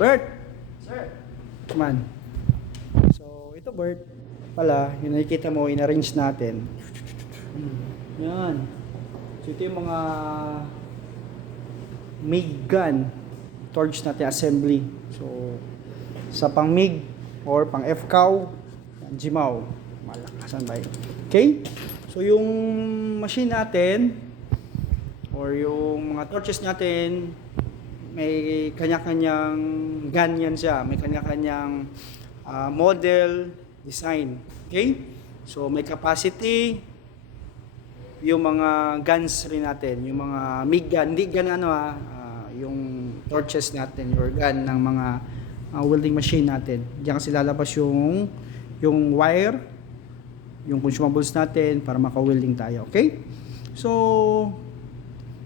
Bert! Sir. Come on. So, ito Bert pala, yung nakikita mo, in-arrange natin. Yan. So, ito yung mga MIG gun torch natin assembly. So, sa pang MIG or pang FCOW, GMAW. Malakasan ba yun? Okay? So, yung machine natin or yung mga torches natin, may kanya-kanyang gun yan siya. May kanya-kanyang model, design. Okay? So, may capacity, yung mga guns rin natin, yung mga MIG gun, hindi gun yung torches natin, or gun ng mga welding machine natin. Diyan kasi lalabas yung wire, yung consumables natin para maka-welding tayo. Okay? So,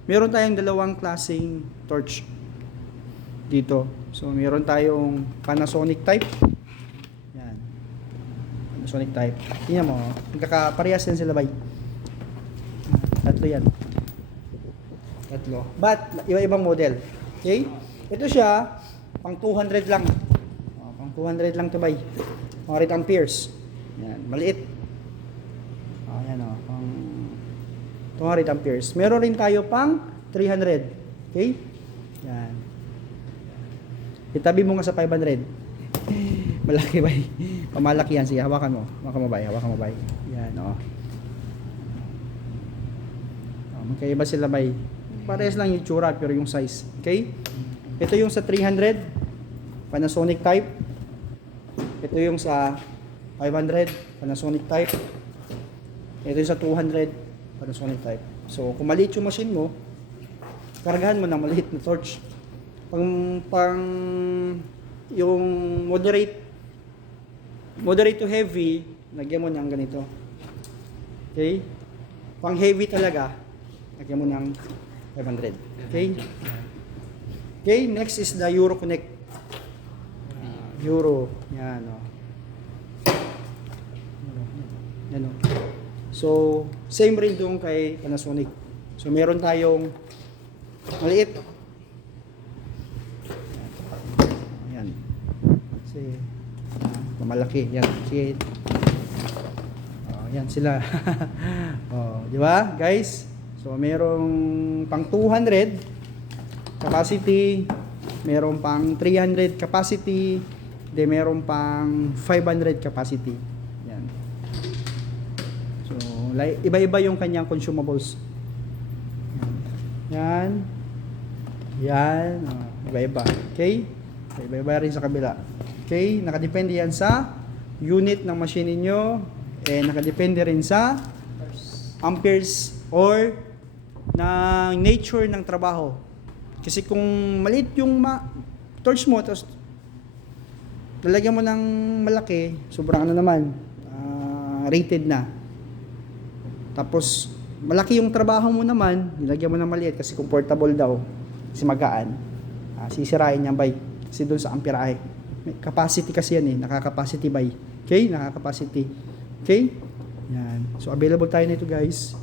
meron tayong dalawang klaseng torch dito. So, meron tayong Panasonic type. Yan. Panasonic type. Tingnan mo, nagkakaparehas din sila bay. Tatlo yan. Tatlo. But, iba-ibang model. Okay? Ito siya, pang 200 lang. Pang 200 lang to bay. Mga 8 amperes. Yan. Maliit. Yan o. Pang 200 amperes. Meron rin tayo pang 300. Okay? Yan. Itabi mo nga sa 500. Malaki bay. Pamalaki yan. Sige, hawakan mo. Hawakan mo bay. Hawakan mo bay. Yan o. Magkaiba sila bay. Parehas lang yung tsura pero yung size. Okay? Ito yung sa 300 Panasonic type. Ito yung sa 500 Panasonic type. Ito yung sa 200 Panasonic type. So, kung maliit yung machine mo, kargahan mo ng maliit na torch. Pang yung moderate to heavy, lagyan mo ng ganito. Okay? Pang heavy talaga, lagyan mo ng 500. Okay? Okay, next is the Euro Connect. Euro. Yan o. Yan o. So, same rin doon kay Panasonic. So, meron tayong maliit. Yan. Kasi, malaki. Yan. Sige. Yan sila. Di ba, guys? So, merong pang 200 capacity, merong pang 300 capacity, then merong pang 500 capacity. Yan. So, iba-iba yung kanyang consumables. Yan. Yan. Iba-iba. Okay? Iba-iba rin sa kabila. Okay? Nakadepende yan sa unit ng machine niyo, nakadepende rin sa amperes or ng nature ng trabaho. Kasi kung maliit yung torch mo, tapos lalagyan mo ng malaki, sobrang naman, rated na. Tapos, malaki yung trabaho mo naman, nilagyan mo ng maliit kasi comfortable daw, kasi magaan. Sisirain niya bay, kasi doon sa amperahe. May capacity kasi yan nakaka-capacity bay. Okay? Nakaka-capacity. Okay? Yan. So, available tayo nito guys.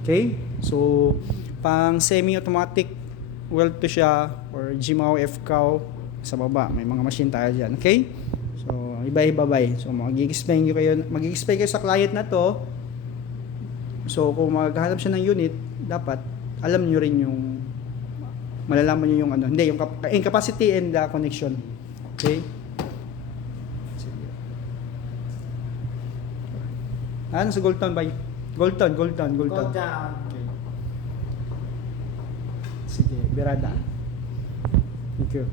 Okay? So, pang semi-automatic weld to siya or GMAW, FCOW sa baba. May mga machine tayo dyan. Okay? So, iba-iba bay. So, mag-explain kayo sa client na to. So, kung maghahanap siya ng unit, dapat alam nyo rin yung malalaman nyo yung hindi, yung capacity and the connection. Okay? Ano sa Goldtown bay? Goldtown. Okay. Sige, birada. Thank you.